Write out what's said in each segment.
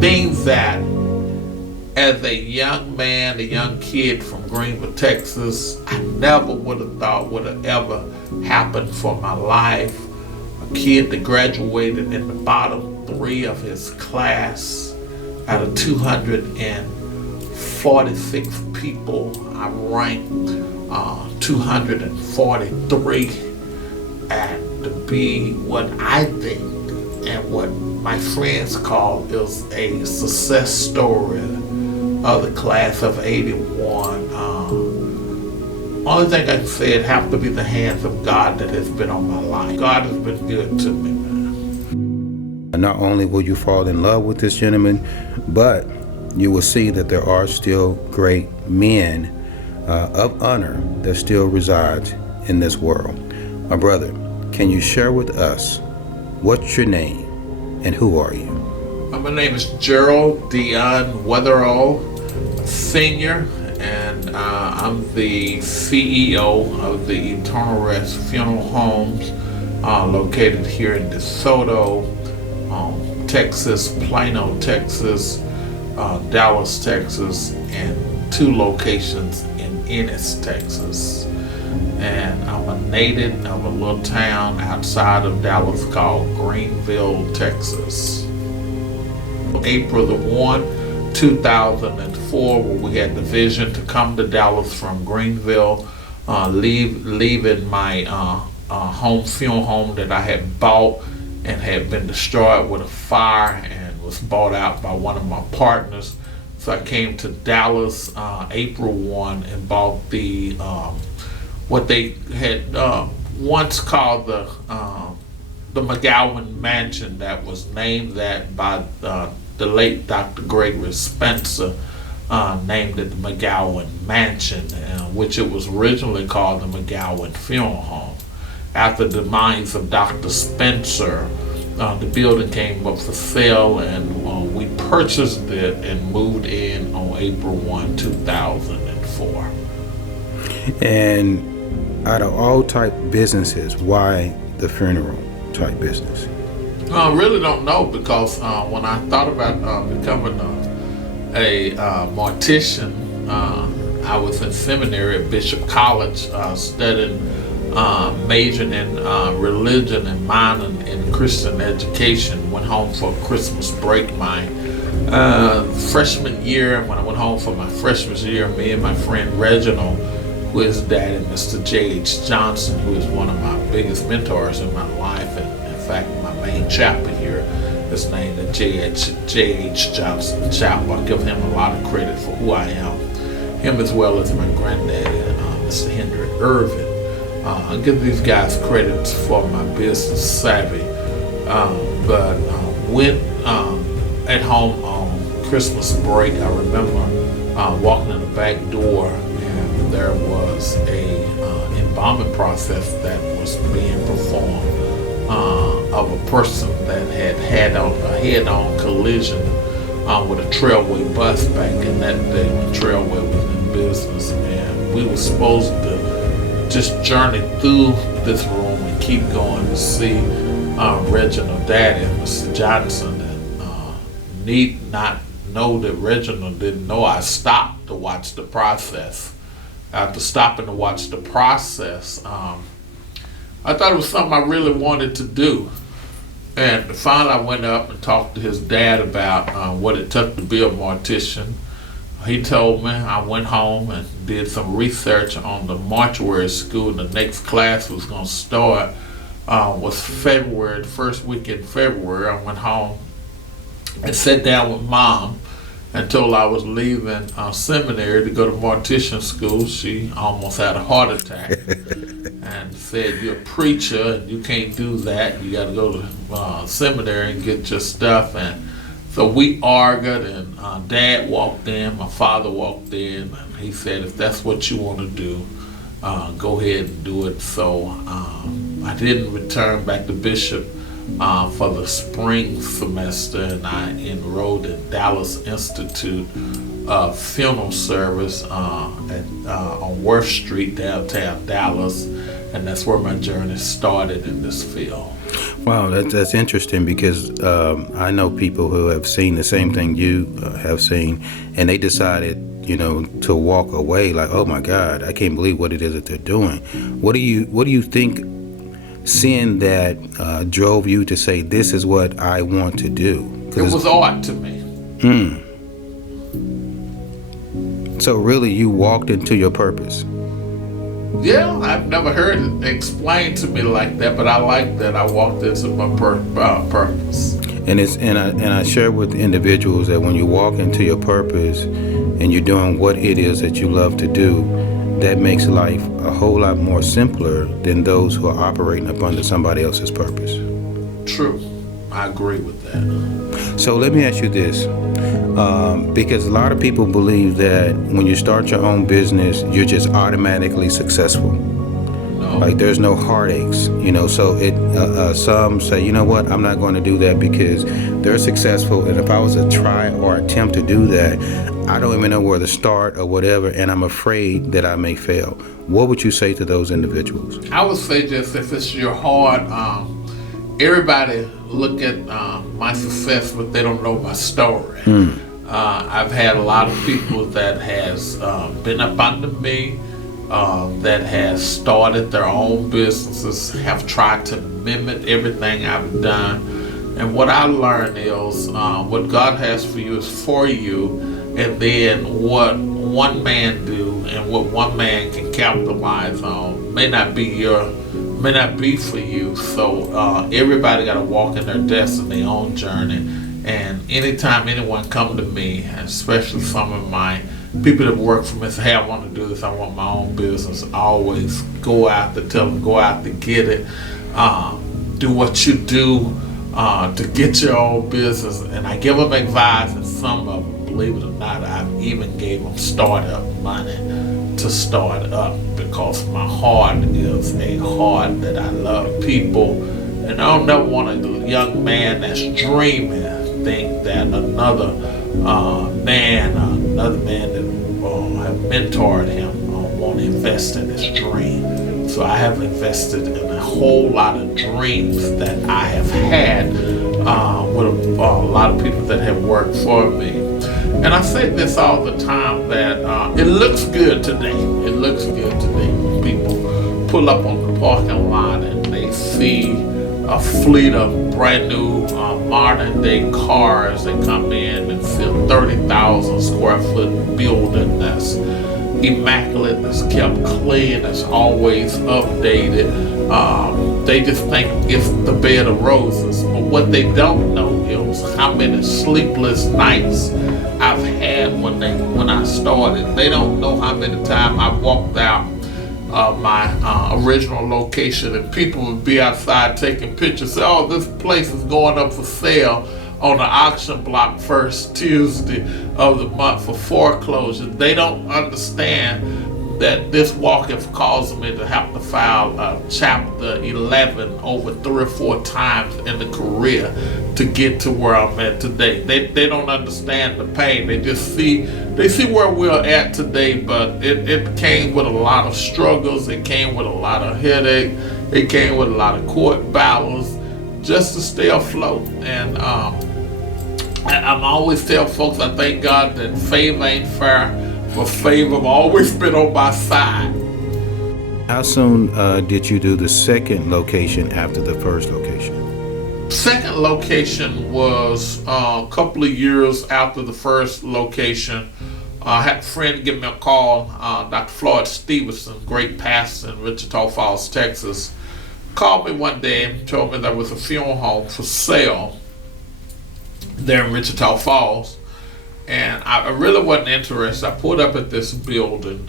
Things that, as a young man, a young kid from Greenville, Texas, I never would have thought would have ever happened for my life. A kid that graduated in the bottom 3 of his class out of 246 people. I ranked 243, and to be what I think and what my friends call is a success story of the class of 81. Only thing I can say, it have to be the hands of God that has been on my life. God has been good to me, man. Not only will you fall in love with this gentleman, but you will see that there are still great men of honor that still reside in this world. My brother, can you share with us what's your name and who are you? My name is Gerald Dion Weatherall Sr., and I'm the CEO of the Eternal Rest Funeral Homes located here in DeSoto, Texas, Plano, Texas, Dallas, Texas, and 2 locations in Ennis, Texas. And I'm a native of a little town outside of Dallas called Greenville, Texas. April the 1, 2004, where we had the vision to come to Dallas from Greenville, leaving my funeral home that I had bought and had been destroyed with a fire and was bought out by one of my partners. So I came to Dallas April 1 and bought the what they had once called the McGowan Mansion, that was named that by the late Dr. Gregory Spencer, named it the McGowan Mansion, which it was originally called the McGowan Funeral Home. After the demise of Dr. Spencer, the building came up for sale, and we purchased it and moved in on April 1, 2004. And out of all type businesses, why the funeral type business? I really don't know, because when I thought about becoming a mortician, I was in seminary at Bishop College studying, majoring in religion and minoring in Christian education. Went home for Christmas break my freshman year. When I went home for my freshman year, me and my friend Reginald, who is daddy, Mr. J.H. Johnson, who is one of my biggest mentors in my life, and in fact my main chapel here is named the J.H. Johnson Chapel. I give him a lot of credit for who I am. Him, as well as my granddaddy, Mr. Henry Irvin. I give these guys credit for my business savvy. But went at home on Christmas break. I remember walking in the back door, and there was a embalming process that was being performed of a person that had a head-on collision with a Trailway bus back in that day when Trailway was in business. And we were supposed to just journey through this room and keep going to see Reginald Daddy, Mr. Johnson, and need not know that Reginald didn't know I stopped to watch the process. After stopping to watch the process, I thought it was something I really wanted to do. And finally I went up and talked to his dad about what it took to be a mortician. He told me. I went home and did some research on the mortuary school. The next class was going to start was February, the first week in February. I went home and sat down with Mom and told her I was leaving seminary to go to mortician school. She almost had a heart attack and said, "You're a preacher and you can't do that. You got to go to seminary and get your stuff." And so we argued, and Dad walked in, my father walked in, and he said, "If that's what you want to do, go ahead and do it." So I didn't return back to Bishop for the spring semester, and I enrolled at Dallas Institute of Funeral Service on Worth Street, downtown Dallas, and that's where my journey started in this field. Wow, that's interesting because I know people who have seen the same thing you have seen, and they decided, to walk away. Like, oh my God, I can't believe what it is that they're doing. What do you think? Seeing that drove you to say, "This is what I want to do." It was art to me. So really, you walked into your purpose. Yeah, I've never heard it explained to me like that, but I like that I walked into my purpose. And I share with individuals that when you walk into your purpose and you're doing what it is that you love to do, that makes life a whole lot more simpler than those who are operating up under somebody else's purpose. True. I agree with that. So let me ask you this, because a lot of people believe that when you start your own business, you're just automatically successful. No. Like there's no heartaches, So some say, you know what, I'm not going to do that because they're successful, and if I was to try or attempt to do that, I don't even know where to start or whatever, and I'm afraid that I may fail. What would you say to those individuals? I would say just if it's your heart, everybody look at my success, but they don't know my story. I've had a lot of people that has been up under me, that has started their own businesses, have tried to mimic everything I've done. And what I learned is what God has for you is for you, and then what one man do and what one man can capitalize on may not be for you. So everybody got to walk in their destiny, their own journey. And anytime anyone come to me, especially some of my people that work for me, say, "Hey, I want to do this. I want my own business." I always go out to tell them, go out to get it. Do what you do to get your own business. And I give them advice, and some of them, believe it or not, I even gave them startup money to start up, because my heart is a heart that I love people, and I don't never want a young man that's dreaming think that another man that have mentored him won't invest in his dream. So I have invested in a whole lot of dreams that I have had with a lot of people that have worked for me. And I say this all the time, that it looks good today. It looks good today when people pull up on the parking lot and they see a fleet of brand new modern day cars that come in and see a 30,000 square foot building that's immaculate, that's kept clean, that's always updated. They just think it's the bed of roses. But what they don't know is how many sleepless nights I've had when I started. They don't know how many times I walked out my original location and people would be outside taking pictures, say, "Oh, this place is going up for sale on the auction block first Tuesday of the month for foreclosure." They don't understand that this walk has caused me to have to file Chapter 11 over 3 or 4 times in the career to get to where I'm at today. They don't understand the pain. They see where we're at today, but it came with a lot of struggles. It came with a lot of headache. It came with a lot of court battles just to stay afloat. And I'm always tell folks, I thank God that favor ain't fair, but favor have always been on my side. How soon did you do the second location after the first location? Second location was a couple of years after the first location. I had a friend give me a call, Dr. Floyd Stevenson, great pastor in Wichita Falls, Texas, called me one day and told me there was a funeral home for sale there in Wichita Falls. And I really wasn't interested. I pulled up at this building,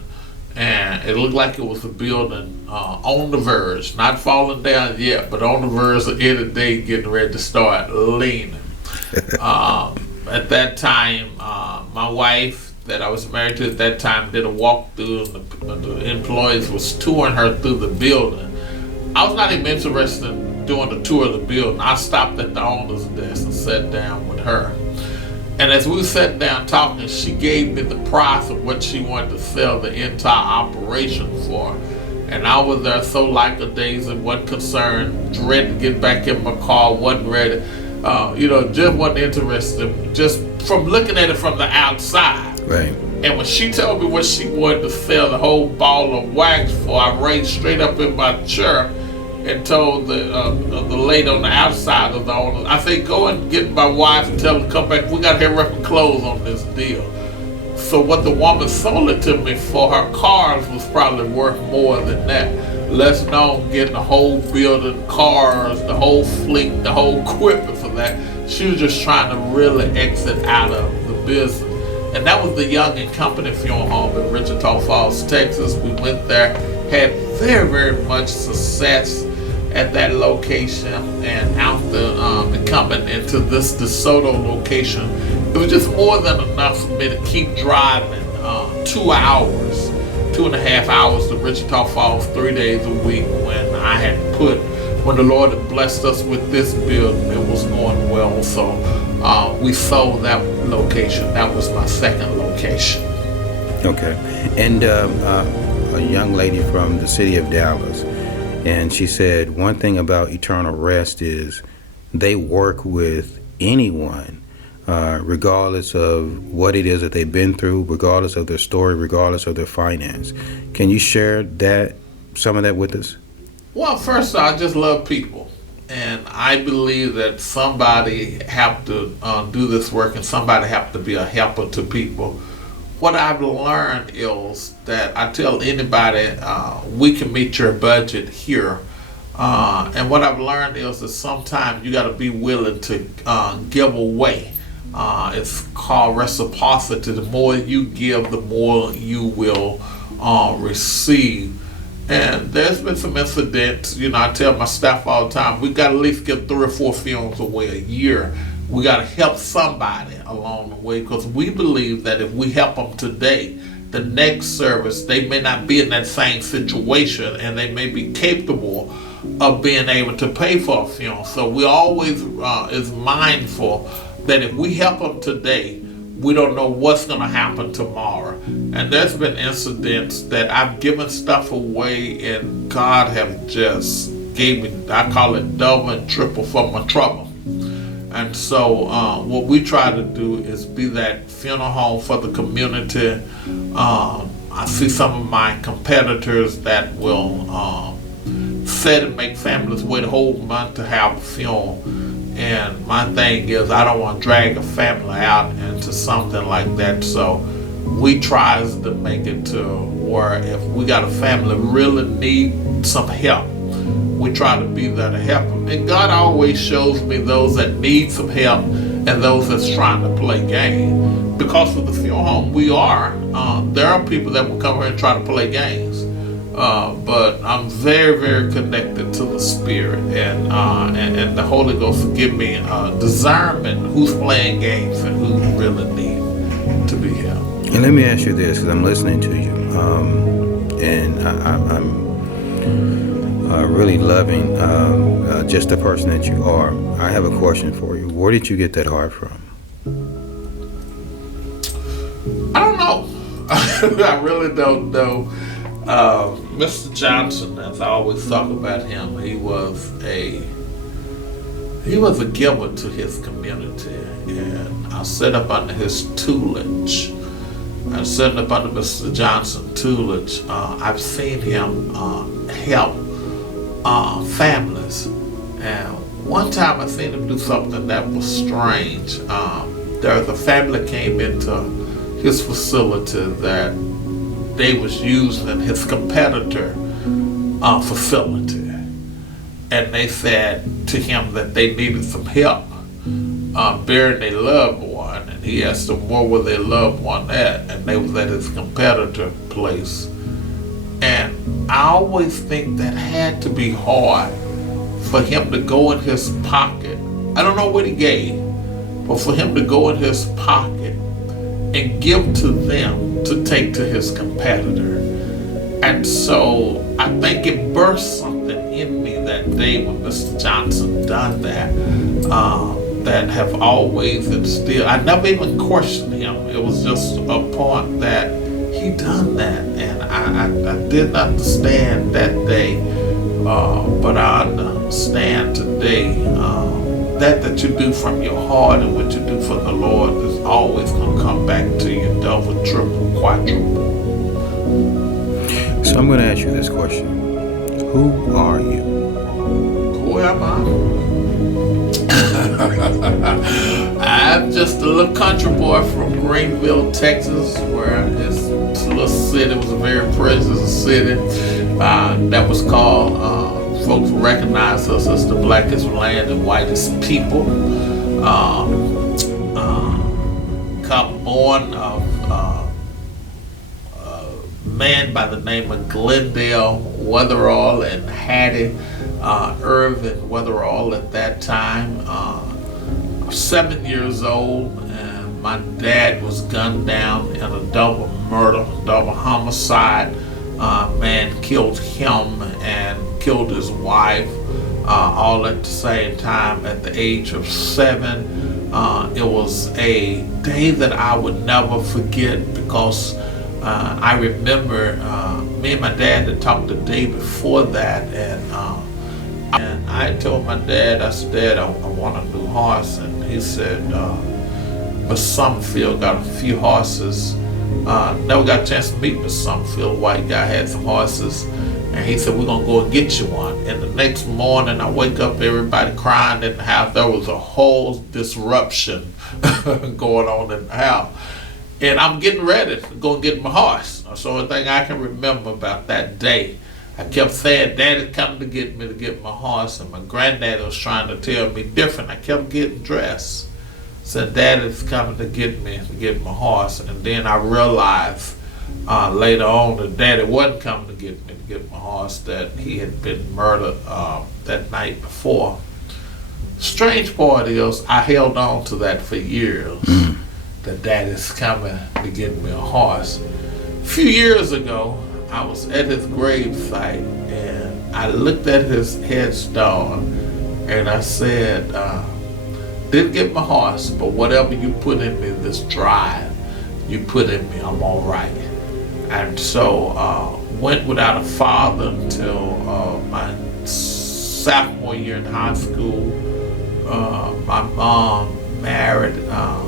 and it looked like it was a building on the verge, not falling down yet, but on the verge of any day getting ready to start leaning. At that time, my wife that I was married to at that time did a walkthrough, and the employees was touring her through the building. I was not even interested in doing the tour of the building. I stopped at the owner's desk and sat down with her. And as we sat down talking, she gave me the price of what she wanted to sell the entire operation for. And I was there so lackadaisy, wasn't concerned, dreaded to get back in my car, wasn't ready. Just wasn't interested, just from looking at it from the outside. Right. And when she told me what she wanted to sell the whole ball of wax for, I raised straight up in my chair and told the lady on the outside of the owner, I said, go and get my wife and tell her to come back. We got to hurry up and close on this deal. So what the woman sold it to me for, her cars was probably worth more than that. Less known getting the whole building, cars, the whole fleet, the whole equipment for that. She was just trying to really exit out of the business. And that was the Young and Company Funeral Home in Wichita Falls, Texas. We went there, had very, very much success at that location, and after coming into this DeSoto location, it was just more than enough for me to keep driving 2 hours, 2.5 hours to Wichita Falls 3 days a week when the Lord had blessed us with this building. It was going well, so we sold that location. That was my second location. Okay. And a young lady from the city of Dallas, and she said one thing about Eternal Rest is they work with anyone, regardless of what it is that they've been through, regardless of their story, regardless of their finance. Can you share some of that with us? Well, first, I just love people. And I believe that somebody have to do this work, and somebody have to be a helper to people. What I've learned is that I tell anybody, we can meet your budget here. And what I've learned is that sometimes you got to be willing to give away. It's called reciprocity. The more you give, the more you will receive. And there's been some incidents, I tell my staff all the time, we got to at least get 3 or 4 funerals away a year. We got to help somebody along the way, because we believe that if we help them today, the next service, they may not be in that same situation, and they may be capable of being able to pay for a funeral. So we always is mindful that if we help them today, we don't know what's going to happen tomorrow. And there's been incidents that I've given stuff away, and God have just gave me, I call it double and triple for my trouble. And so what we try to do is be that funeral home for the community. I see some of my competitors that will set and make families wait a whole month to have a funeral. And my thing is, I don't want to drag a family out into something like that. So we try to make it to where if we got a family really need some help, we try to be there to help them. And God always shows me those that need some help and those that's trying to play game. Because for the funeral home there are people that will come here and try to play games. But I'm very, very connected to the Spirit, and the Holy Ghost will give me discernment who's playing games and who really need to be helped. And let me ask you this, because I'm listening to you, and I'm really loving just the person that you are. I have a question for you. Where did you get that heart from? I don't know. I really don't know. Mr. Johnson, as I always talk about him, he was a giver to his community, and I set up under his tutelage. I set up under Mr. Johnson tutelage. I've seen him help families, and one time I seen him do something that was strange. There was a family came into his facility that they was using his competitor facility, and they said to him that they needed some help burying their loved one, and he asked them where were their loved one at, and they was at his competitor place. And I always think that had to be hard for him to go in his pocket. I don't know what he gave, but for him to go in his pocket and give to them to take to his competitor. And so I think it burst something in me that day when Mr. Johnson done that, that have always instilled. I never even questioned him. It was just a point that he done that, and I didn't understand that day, but I understand today. That you do from your heart and what you do for the Lord is always going to come back to you double, triple, quadruple. So I'm going to ask you this question. Who are you? Who am I? I'm just a little country boy from Greenville, Texas, where this little city was a very precious city that was called, folks recognize us as the blackest land and whitest people. Born of a man by the name of Glendale Weatherall and Hattie Irvin Weatherall at that time. 7 years old, and my dad was gunned down in a double murder, double homicide. Man killed him and killed his wife, all at the same time at the age of 7. It was a day that I would never forget because I remember me and my dad had talked the day before that, and I told my dad, I said, Dad, I want a new horse, and he said, Miss Summerfield got a few horses. Never got a chance to meet Miss Summerfield. White guy had some horses, and he said, we're gonna go and get you one. And the next morning I wake up, everybody crying in the house. There was a whole disruption going on in the house, and I'm getting ready to go and get my horse. That's the only thing I can remember about that day. I kept saying, Daddy's coming to get me to get my horse, and my granddaddy was trying to tell me different. I kept getting dressed. Said, Daddy's coming to get me to get my horse. And then I realized later on that Daddy wasn't coming to get me to get my horse, that he had been murdered that night before. Strange part is, I held on to that for years, that Daddy's coming to get me a horse. A few years ago, I was at his gravesite, and I looked at his headstone, and I said, didn't get my horse, but whatever you put in me, this drive you put in me, I'm all right. And so went without a father until my sophomore year in high school. My mom married a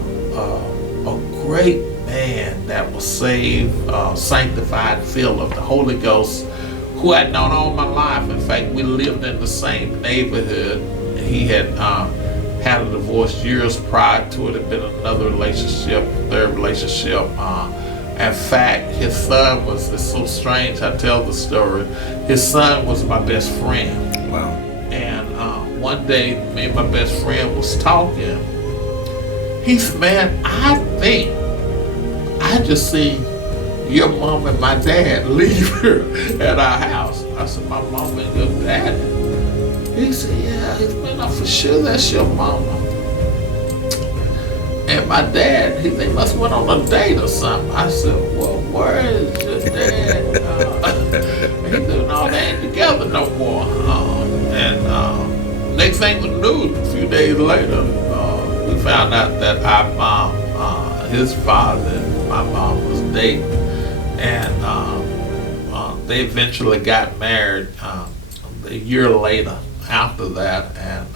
great man that was saved, sanctified, filled of the Holy Ghost, who I'd known all my life. In fact, we lived in the same neighborhood. He had had a divorce years prior to it. It had been another relationship, third relationship. In fact, his son was, it's so strange I tell the story, his son was my best friend. Wow. And one day, me and my best friend was talking. He said, man, I think I just seen your mom and my dad leave here at our house. I said, my mom and your daddy? He said, yeah. He said, man, I'm for sure that's your mama. And my dad, they must have went on a date or something. I said, well, where is your dad? He said, no, they ain't together no more. Next thing we knew, a few days later, we found out that our mom, his father, and my mom was dating. And they eventually got married a year later after that. And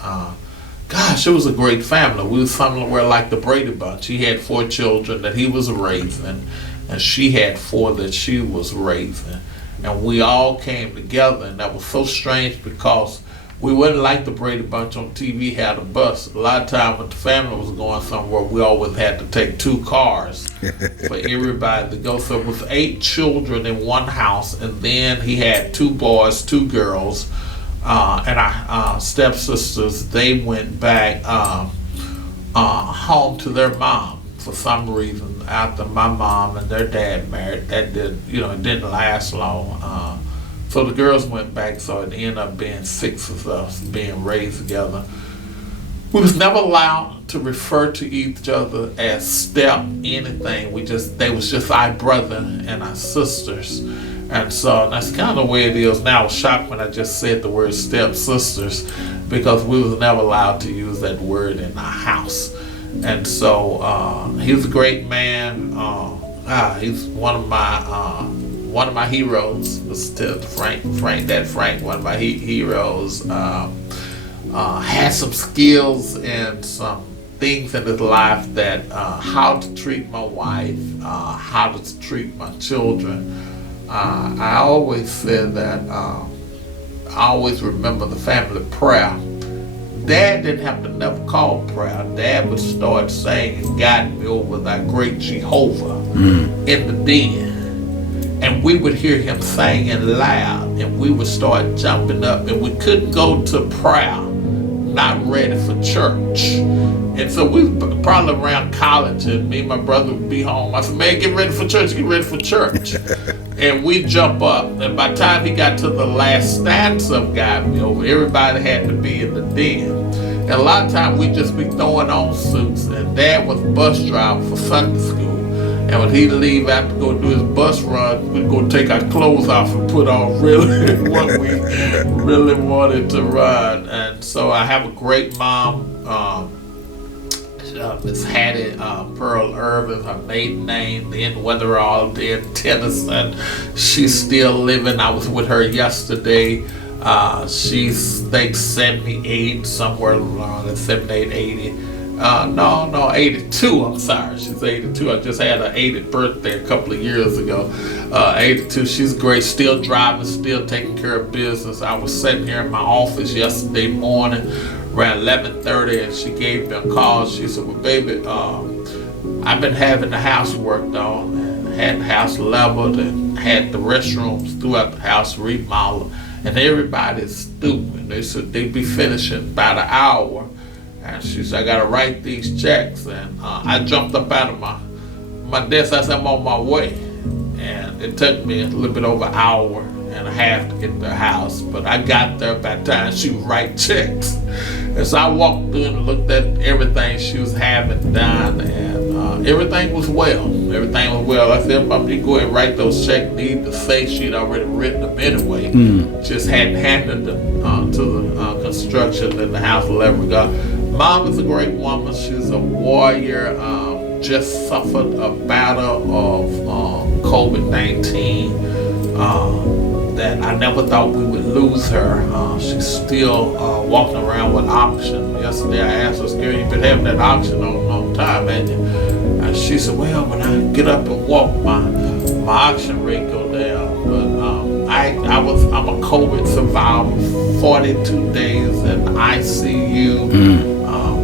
gosh, it was a great family. We was somewhere like the Brady Bunch. He had 4 children that he was raising, and she had 4 that she was raising. And we all came together, and that was so strange because we wasn't like the Brady Bunch on TV had a bus. A lot of times when the family was going somewhere, we always had to take 2 cars for everybody to go. So it was 8 children in one house, and then he had 2 boys, 2 girls, and our stepsisters, they went back home to their mom for some reason. After my mom and their dad married, that it didn't last long. So the girls went back, so it ended up being 6 of us being raised together. We was never allowed to refer to each other as step anything. They was just our brother and our sisters. And so that's kind of the way it is now. I was shocked when I just said the word step sisters, because we was never allowed to use that word in our house. And so he was a great man. He's one of my heroes. Mr. Frank, one of my heroes. Has some skills and some things in his life that how to treat my wife, how to treat my children. I always said that I always remember the family prayer. Dad didn't have to never call prayer. Dad would start saying and guiding me over thy great Jehovah in the den. And we would hear him singing loud, and we would start jumping up, and we couldn't go to prayer not ready for church. And so we probably around college, and me and my brother would be home. I said, man, get ready for church, get ready for church. And we jump up, and by the time he got to the last stanza of Guide Me Over, everybody had to be in the den. And a lot of times we just be throwing on suits, and Dad was a bus driver for Sunday school. And when he'd leave out to go do his bus run, we'd go take our clothes off and put on really what we really wanted to run. And so I have a great mom, Miss Hattie Pearl Irvin, her maiden name, then Weatherall, then Tennyson. She's still living. I was with her yesterday. She's, I think, 78, somewhere along 78, 80. No, 82, I'm sorry. She's 82. I just had her 80th birthday a couple of years ago. 82, she's great, still driving, still taking care of business. I was sitting here in my office yesterday morning around 11:30, and she gave me a call. She said, well, baby, I've been having the house worked on, and had the house leveled, and had the restrooms throughout the house remodeled, and everybody's stupid. They said they'd be finishing about an hour. And she said, I gotta write these checks. And I jumped up out of my desk. I said, I'm on my way. And it took me a little bit over an hour and a half to get to the house. But I got there by the time she would write checks. And so I walked through and looked at everything she was having done. And everything was well. Everything was well. I said, I'm going to go ahead and write those checks. Need to say she'd already written them anyway. Just hadn't handed them to the construction in the house of Leveragard. Mom is a great woman. She's a warrior. Just suffered a battle of COVID-19 that I never thought we would lose her. She's still walking around with oxygen. Yesterday I asked her, "Girl, you've been having that oxygen on a long time, haven't you?" And she said, well, when I get up and walk, my oxygen rate go down. But I'm a COVID survivor. 42 days in ICU.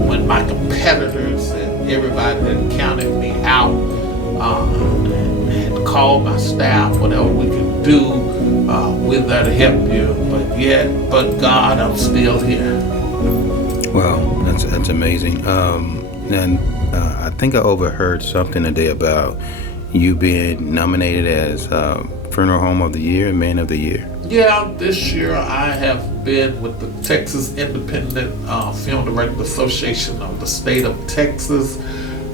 When my competitors and everybody had counted me out and had called my staff, whatever we could do, we're there to help you. But God, I'm still here. Wow, that's amazing. And I think I overheard something today about you being nominated as Funeral Home of the Year and Man of the Year. Yeah, this year I have been with the Texas Independent Film Directors Association of the state of Texas.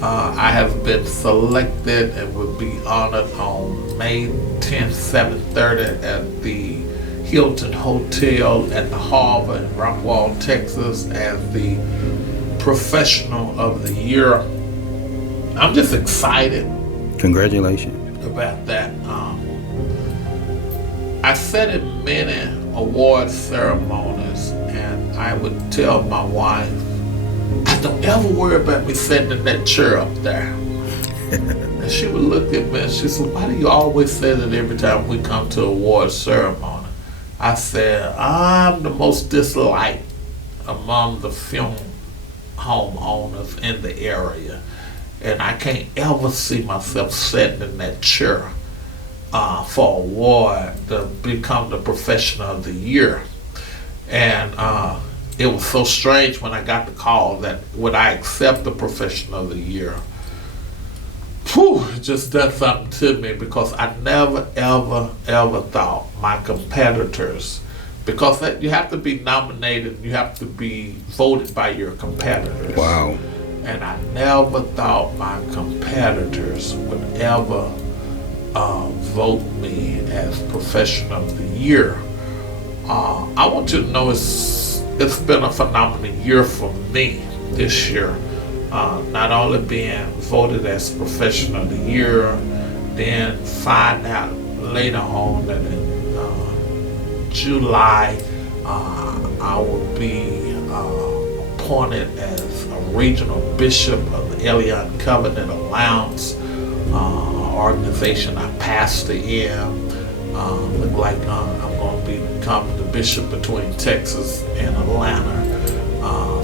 I have been selected and will be honored on May 10th, 7:30 at the Hilton Hotel at the Harbor in Rockwall, Texas as the Professional of the Year. I'm just excited. Congratulations. About that. I sat in many award ceremonies, and I would tell my wife, don't ever worry about me sitting in that chair up there. And she would look at me and she said, why do you always say that every time we come to award ceremony? I said, I'm the most disliked among the film homeowners in the area, and I can't ever see myself sitting in that chair for award to become the Professional of the Year. And it was so strange when I got the call that would I accept the Professional of the Year. It just done something to me, because I never, ever thought my competitors, because you have to be nominated, you have to be voted by your competitors. Wow. And I never thought my competitors would ever vote me as Professional of the Year. I want you to know it's been a phenomenal year for me this year. Not only being voted as Professional of the Year, then find out later on that in July I will be appointed as a regional bishop of the Elion Covenant Alliance organization I pastor in. Look like I'm going to become the bishop between Texas and Atlanta.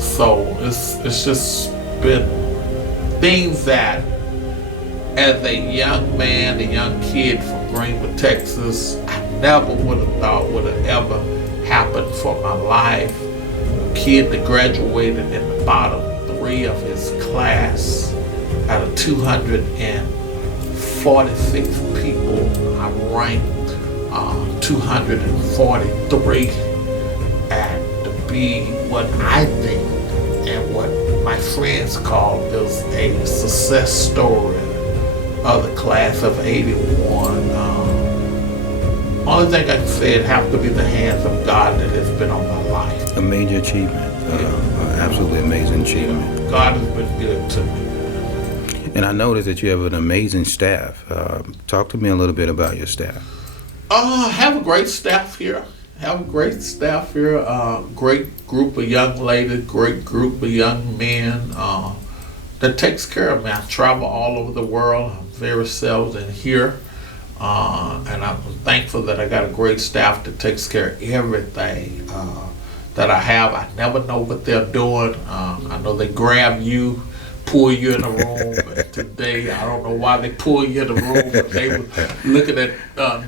So it's just been things that, as a young man, a young kid from Greenwood, Texas, I never would have thought would have ever happened for my life. A kid that graduated in the bottom 3 of his class out of 246 people. I ranked 243, and to be what I think and what my friends call is a success story of the class of 81. Only thing I can say, it have to be the hands of God that has been on my life. A major achievement, absolutely amazing achievement. God has been good to me. And I noticed that you have an amazing staff. Talk to me a little bit about your staff. I have a great staff here. Great group of young ladies, great group of young men that takes care of me. I travel all over the world. I'm very seldom here. And I'm thankful that I got a great staff that takes care of everything that I have. I never know what they're doing. I know they grab you, pull you in the room. But today, I don't know why they pull you in the room, but they were looking at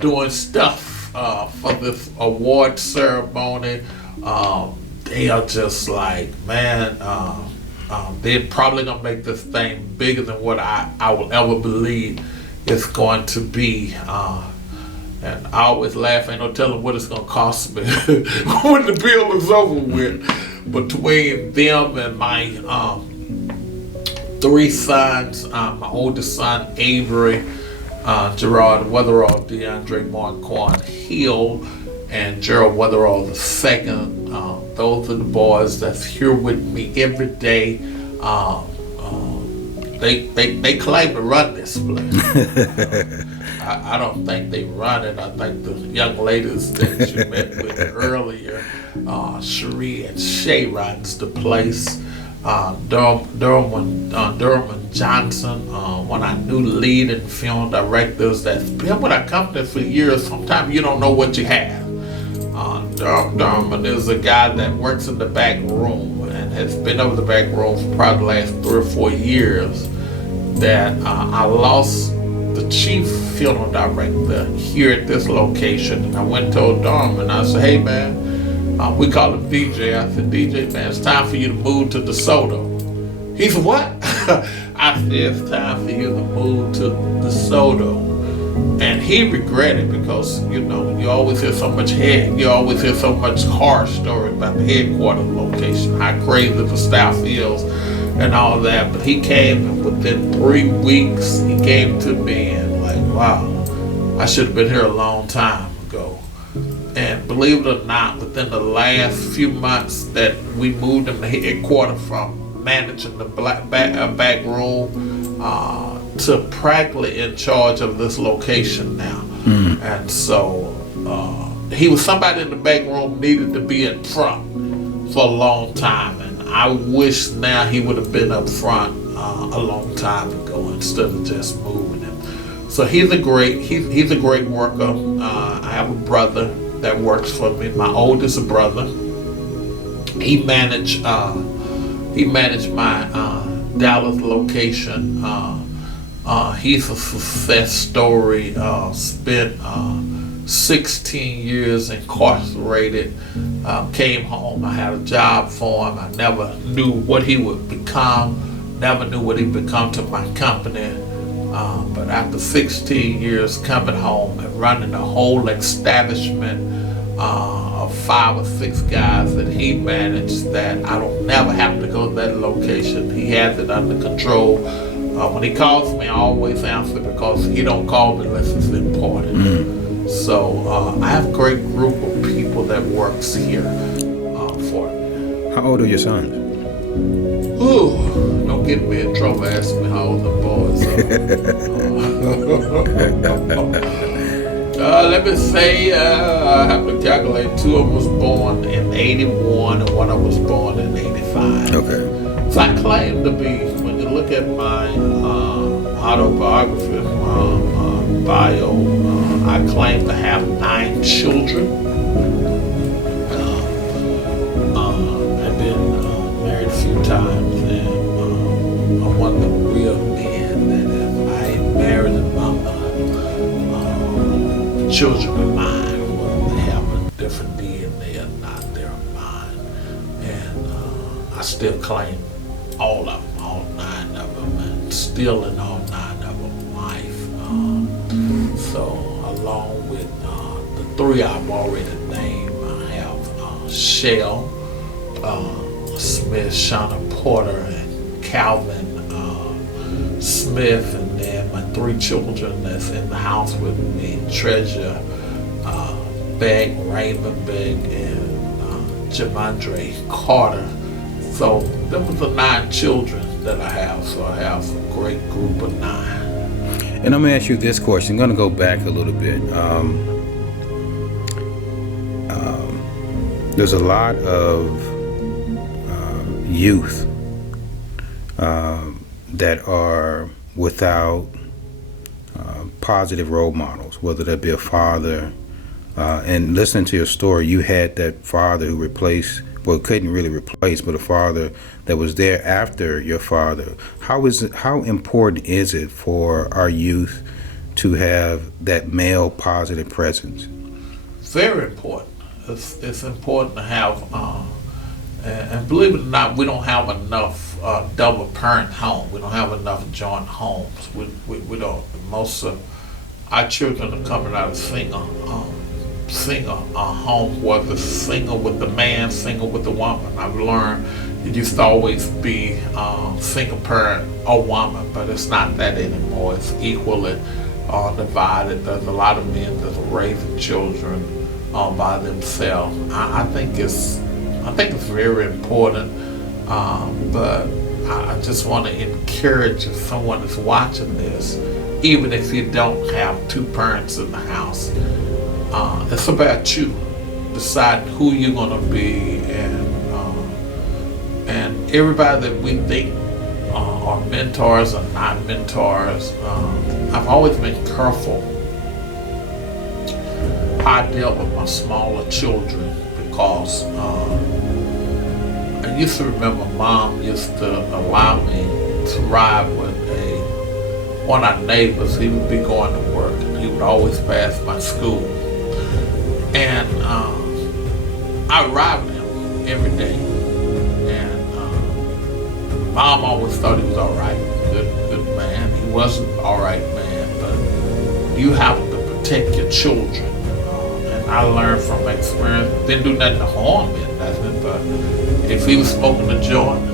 doing stuff for this award ceremony. They are just like, man, they're probably going to make this thing bigger than what I will ever believe it's going to be. And I always laugh, ain't no telling what it's going to cost me when the bill is over with. Between them and my 3 sons, my oldest son, Avery, Gerard Weatherall, DeAndre Marquand Hill, and Gerald Weatherall II. Those are the boys that's here with me every day. They claim to run this place. I don't think they run it. I think the young ladies that you met with earlier, Cherie and Shay, runs the place. Derwin Johnson, one of our new lead and film directors that's been with our company for years. Sometimes you don't know what you have. Derwin is a guy that works in the back room and has been over the back room for probably the last 3 or 4 years. That I lost the chief film director here at this location, and I went and told Derwin, I said, hey man, we call him DJ. I said, DJ, man, it's time for you to move to DeSoto. He said, what? I said, it's time for you to move to DeSoto. And he regretted, because, you know, you always hear so much horror stories about the headquarters location, how crazy the staff is and all that. But he came, and within 3 weeks, he came to me and like, wow, I should have been here a long time ago. And believe it or not, within the last few months that we moved him to headquarters from managing the back room to practically in charge of this location now. And so he was somebody in the back room, needed to be in front for a long time. And I wish now he would have been up front a long time ago instead of just moving him. So he's a great worker. I have a brother that works for me, my oldest brother. He managed my Dallas location. He's a success story. Spent 16 years incarcerated. Came home. I had a job for him. I never knew what he would become. Never knew what he'd become to my company. But after 16 years coming home and running a whole establishment of 5 or 6 guys that he managed, that I don't never have to go to that location. He has it under control. When he calls me, I always answer, because he don't call me unless it's important. So I have a great group of people that works here for me. How old are your sons? Ooh, don't get me in trouble asking me how old the boys are. Let me say, I have to calculate. Two of them was born in 81 and one of them was born in 85. Okay. So I claim to be, when you look at my autobiography, bio, I claim to have 9 children. I've been married a few times, and I'm one of the real men that if I ain't married and my children are mine, whether they have a different DNA or not, they're mine. And I still claim all of them, all 9 of them, and still in all 9 of them life. So along with the 3 I've already named, I have Shell, Smith, Shauna Porter, and Calvin Smith, and then my 3 children that's in the house with me, Treasure Begg, Raymond Begg, and Jamondre Carter. So them was the 9 children that I have. So I have a great group of 9. And I'm going to ask you this question. I'm going to go back a little bit. There's a lot of youth that are without positive role models, whether that be a father. And listening to your story, you had that father who couldn't really replace, but a father that was there after your father. How important is it for our youth to have that male positive presence? Very important. It's important to have, and believe it or not, we don't have enough double parent home. We don't have enough joint homes. We don't. Most of our children are coming out of single home, whether single with the man, single with the woman. I've learned it used to always be single parent or woman, but it's not that anymore. It's equally divided. There's a lot of men that are raising children by themselves. I think it's very important, but I just want to encourage if someone is watching this, even if you don't have 2 parents in the house, it's about you deciding who you're going to be, and everybody that we think are mentors or not mentors. I've always been careful how I dealt with my smaller children, because I used to remember Mom used to allow me to ride with one of our neighbors. He would be going to work and he would always pass my school. And I ride with him every day. And Mom always thought he was all right, good man. He wasn't all right man, but you have to protect your children. And I learned from experience. Didn't do nothing to harm me or nothing, but if he was smoking a joint,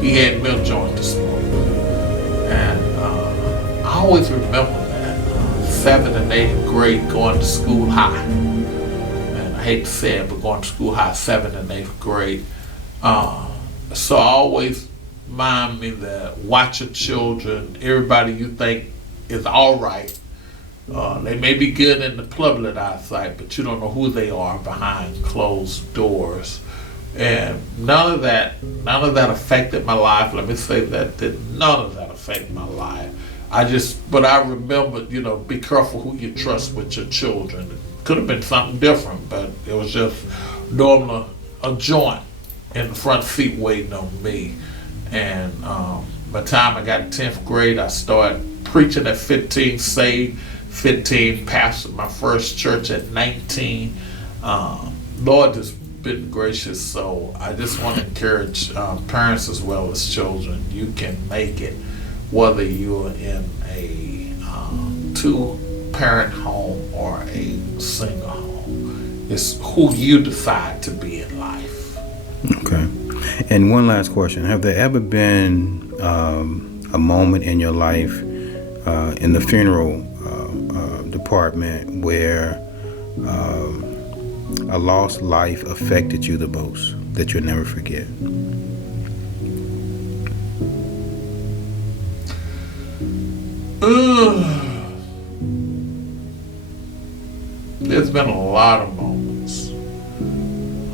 he had me a joint to smoke. And I always remember that 7th and 8th grade going to school high. And I hate to say it, but going to school high, 7th and 8th grade. So I always remind me that watch your children. Everybody you think is all right. They may be good in the public eyesight, but you don't know who they are behind closed doors. And none of that affected my life. Let me say that none of that affected my life. But I remember, be careful who you trust with your children. It could have been something different, but it was just normally a joint in the front seat waiting on me. And by the time I got to 10th grade, I started preaching at 15, saved 15, pastored my first church at 19. Lord has been gracious, so I just want to encourage parents as well as children. You can make it, whether you're in a 2-parent home or a single home. It's who you decide to be in life. Okay. And one last question. Have there ever been a moment in your life in the funeral department where a lost life affected you the most that you'll never forget? there's been a lot of moments.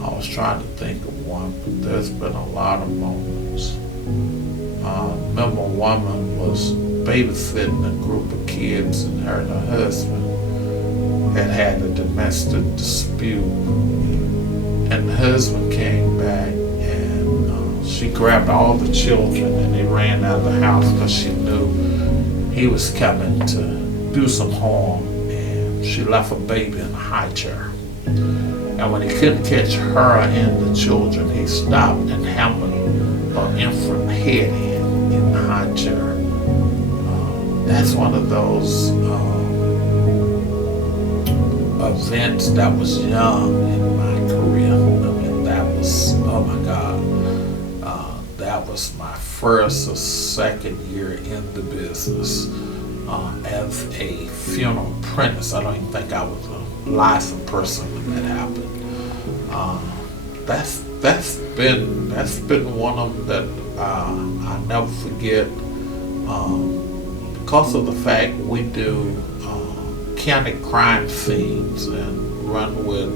I was trying to think of one, but there's been a lot of moments. Remember, a woman was babysitting a group of kids, and her husband had a domestic dispute. And the husband came back, and she grabbed all the children, and they ran out of the house because she knew he was coming to do some harm. And she left a baby in a high chair. And when he couldn't catch her and the children, he stopped and hammered her infant head in the high chair. That's one of those events that was young in my career. I mean, that was, oh my God, that was my first or second year in the business as a funeral apprentice. I don't even think I was a licensed person when that happened. That's been one of them that I never forget, because of the fact we do county crime scenes and run with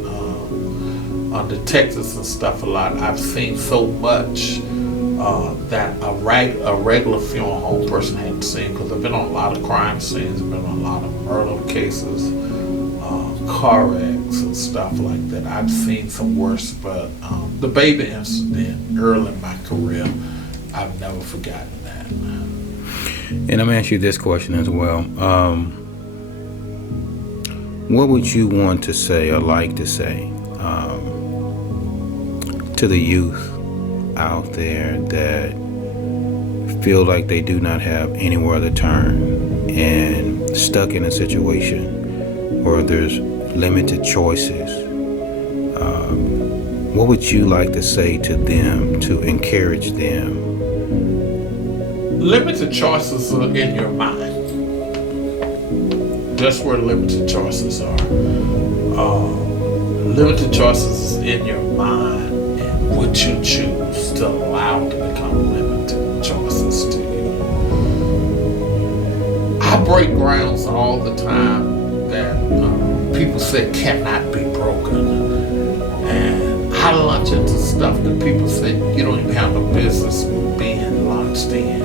detectives and stuff a lot. I've seen so much that a regular funeral home person hadn't seen, because I've been on a lot of crime scenes, I've been on a lot of murder cases, car wrecks and stuff like that. I've seen some worse, but the baby incident early in my career, I've never forgotten that. And I'm gonna ask you this question as well. What would you want to say or like to say to the youth out there that feel like they do not have anywhere to turn and stuck in a situation where there's limited choices? What would you like to say to them to encourage them? Limited choices are in your mind. That's where limited choices are. Limited choices is in your mind, and what you choose to allow to become limited choices to you. I break grounds all the time that people say cannot be broken. And I launch into stuff that people say you don't even have no business being launched in.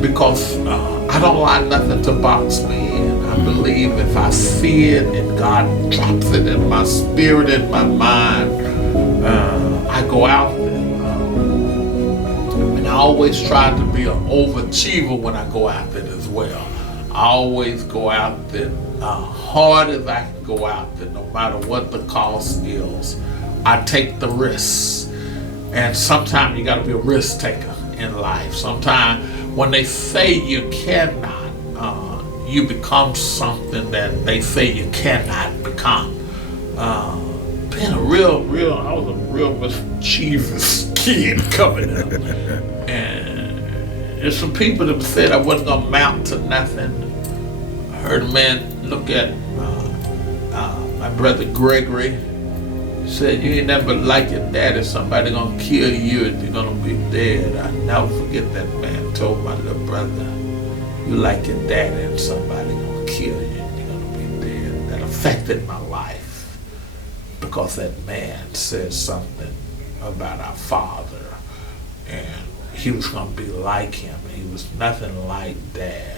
Because I don't allow nothing to box me in. I believe if I see it and God drops it in my spirit, in my mind, I go out there. And I always try to be an overachiever when I go out there as well. I always go out there hard as I can go out there, no matter what the cost is. I take the risks. And sometimes you gotta be a risk taker in life. Sometimes when they say you cannot, you become something that they say you cannot become. Being a I was a real mischievous kid coming up. And there's some people that said I wasn't gonna amount to nothing. I heard a man look at my brother Gregory, said, "You ain't never like your daddy, somebody gonna kill you and you're gonna be dead." I never forget that man told my little brother, "You like your daddy and somebody gonna kill you and you're gonna be dead." That affected my life because that man said something about our father, and he was gonna be like him. He was nothing like Dad.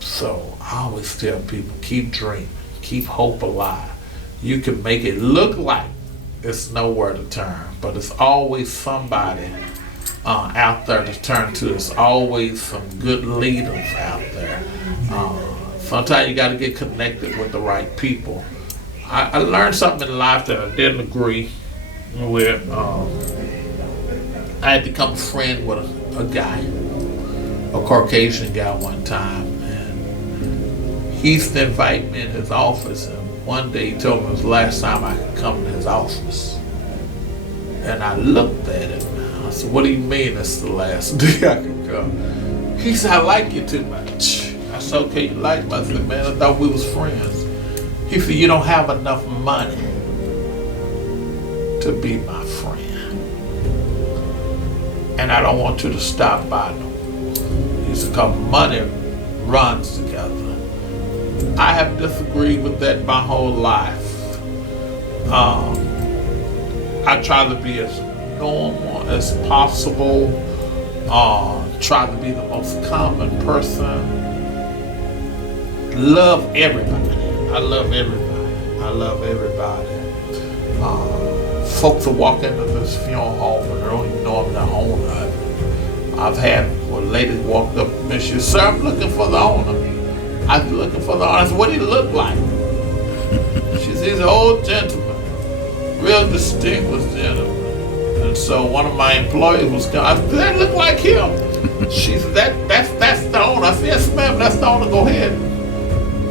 So I always tell people, keep dreaming, keep hope alive. You can make it look like it's nowhere to turn, but it's always somebody out there to turn to. There's always some good leaders out there. Sometimes you got to get connected with the right people. I learned something in life that I didn't agree with. I had to become a friend with a guy, a Caucasian guy one time, and he used to invite me in his office, and one day he told me it was the last time I could come to his office. And I looked at him. I said, "What do you mean it's the last day I can come?" He said, "I like you too much." I said, "Okay, you like me?" I said, "Man, I thought we was friends." He said, "You don't have enough money to be my friend. And I don't want you to stop by no more." He said, "Because money runs together. I have disagreed with that my whole life. I try to be as normal as possible. Try to be the most common person. Love everybody. I love everybody. I love everybody. Folks will walk into this funeral home and they don't even know I'm the owner of it. I've had ladies walked up to me, she said, "Sir, I'm looking for the owner." I was looking for the owner. I said, "What do he look like?" She said, "He's an old gentleman, real distinguished gentleman." And so one of my employees was going, I said, "Does that look like him?" She said, that's the owner. I said, "Yes, ma'am, that's the owner. Go ahead."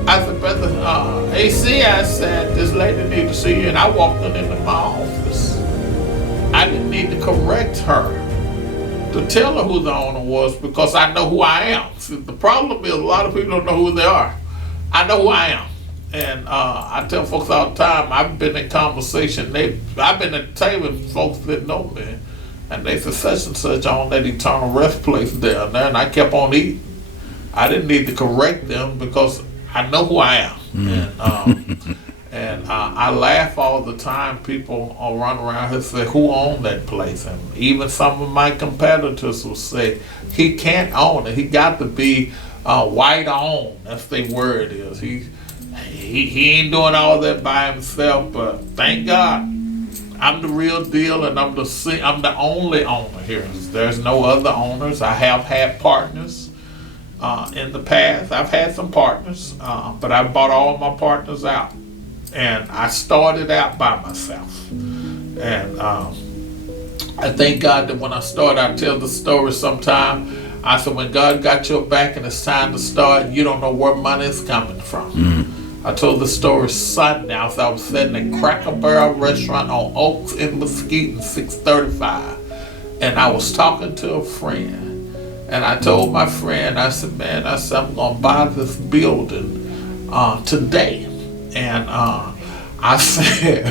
I said, "Brother AC," I said, "this lady need to see you." And I walked into my office. I didn't need to correct her to tell her who the owner was because I know who I am. See, the problem is a lot of people don't know who they are. I know who I am. And I tell folks all the time, I've been in conversation. I've been at the table with folks that know me. And they said such and such on that eternal rest place down there. And I kept on eating. I didn't need to correct them because I know who I am. And I laugh all the time. People will run around and say, "Who owned that place?" And even some of my competitors will say, "He can't own it. He got to be white owned." That's the word is. He ain't doing all that by himself. But thank God, I'm the real deal, and I'm the only owner here. There's no other owners. I have had partners. In the past, I've had some partners, but I bought all my partners out. And I started out by myself. And I thank God that when I started, I tell the story sometime. I said, when God got your back and it's time to start, you don't know where money is coming from. I told the story Sunday. I was sitting at Cracker Barrel restaurant on Oaks in Mesquite in 635. And I was talking to a friend. And I told my friend, I said, "Man," I said, "I'm going to buy this building today." And I said,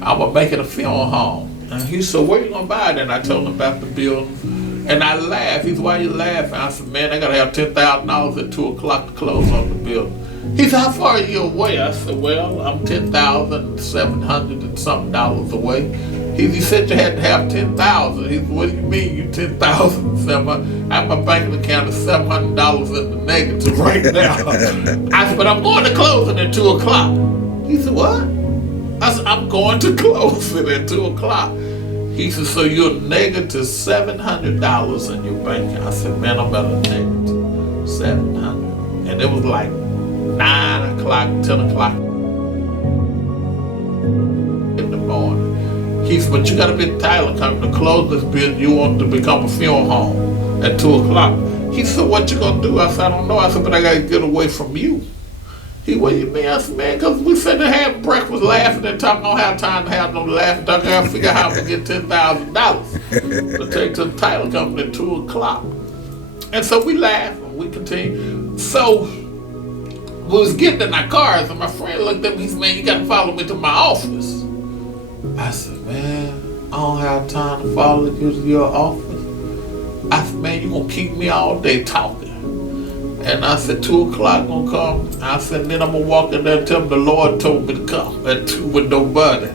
"I'm going to make it a funeral home." And he said, "Where you going to buy it?" And I told him about the building. And I laughed. He said, "Why you laughing?" I said, "Man, I got to have $10,000 at 2 o'clock to close on the building." He said, "How far are you away?" I said, "Well, I'm $10,700 and something dollars away." He said, "You had to have 10,000. He said, "What do you mean you 10,000? I have my bank account is $700 in the negative right now." I said, "But I'm going to close it at 2 o'clock. He said, "What?" I said, "I'm going to close it at 2 o'clock. He said, "So you're negative $700 in your bank account." I said, "Man, I'm at a negative 700. And it was like 9 o'clock, 10 o'clock in the morning. He said, "But you got to be Tyler Company to close this building. You want to become a funeral home at 2 o'clock. He said, "What you going to do?" I said, "I don't know." I said, "But I got to get away from you." He, "What do you mean?" I said, "Man, because we sitting there having breakfast laughing and talking. I don't have time to have no laughing. I got to figure out how to get $10,000 to take to the Tyler Company at 2 o'clock. And so we laughed and we continued. So we was getting in our cars and my friend looked at me and said, "Man, you got to follow me to my office." I said, "Man, I don't have time to follow you to your office." I said, "Man, you gonna keep me all day talking." And I said, 2 o'clock gonna come. I said, "Then I'm gonna walk in there and tell him the Lord told me to come at 2 with nobody."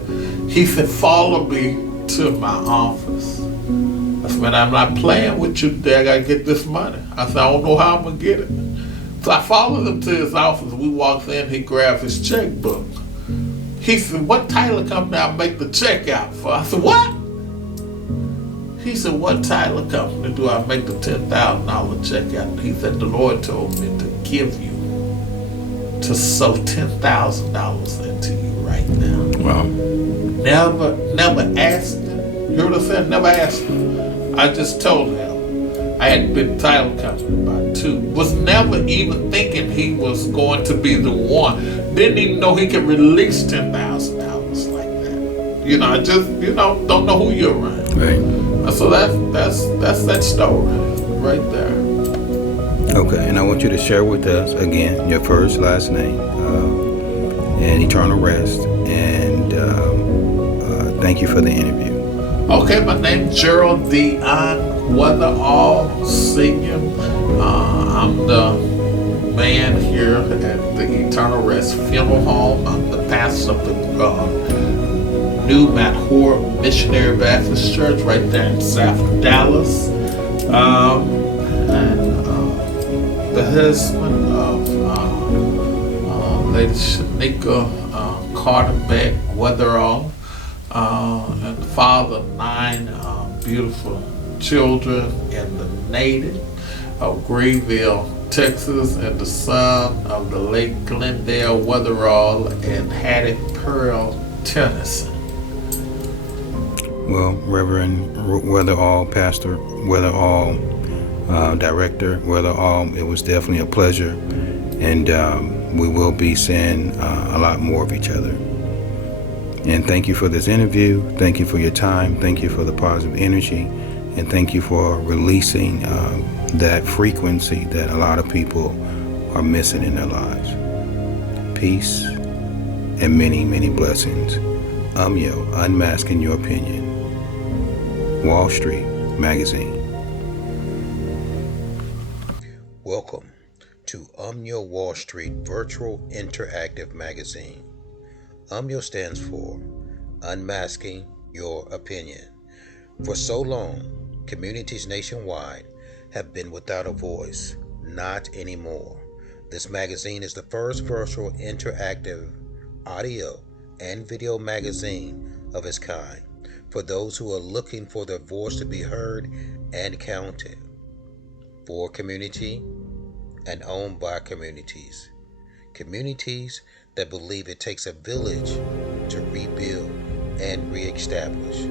He said, "Follow me to my office." I said, "Man, I'm not playing with you today. I gotta get this money." I said, "I don't know how I'm gonna get it." So I followed him to his office. We walked in, he grabbed his checkbook. He said, "What Tyler Company I make the check out for?" I said, "What?" He said, "What Tyler Company do I make the $10,000 check out?" He said, "The Lord told me to give you, to sow $10,000 into you right now." Wow. Never asked him. You heard what I said? Never asked him. I just told him. I had been Tyler Company about 2. Was never even thinking he was going to be the one. Didn't even know he could release $10,000 like that. I just, don't know who you're around. Right. So that's that story right there. Okay, and I want you to share with us again your first, last name, and eternal rest, and thank you for the interview. Okay, my name's Gerald Dion Weatherall Senior. I'm the man here at the Eternal Rest Funeral Home. I'm the pastor of the New Mount Horeb Missionary Baptist Church right there in South Dallas. The husband of Lady Shanika Carter Beck Weatherall, and the father of 9 beautiful children in the native of Greenville, Texas, and the son of the late Glendale Weatherall and Hattie Pearl Tennyson. Well, Reverend Weatherall, Pastor Weatherall, Director Weatherall, it was definitely a pleasure, and we will be seeing a lot more of each other. And thank you for this interview. Thank you for your time. Thank you for the positive energy, and thank you for releasing that frequency that a lot of people are missing in their lives. Peace and many, many blessings. Umyo, Unmasking Your Opinion. Wall Street Magazine. Welcome to Umyo Wall Street Virtual Interactive Magazine. Umyo stands for Unmasking Your Opinion. For so long, communities nationwide have been without a voice. Not anymore. This magazine is the first virtual interactive audio and video magazine of its kind for those who are looking for their voice to be heard and counted. For community and owned by communities. Communities that believe it takes a village to rebuild and reestablish.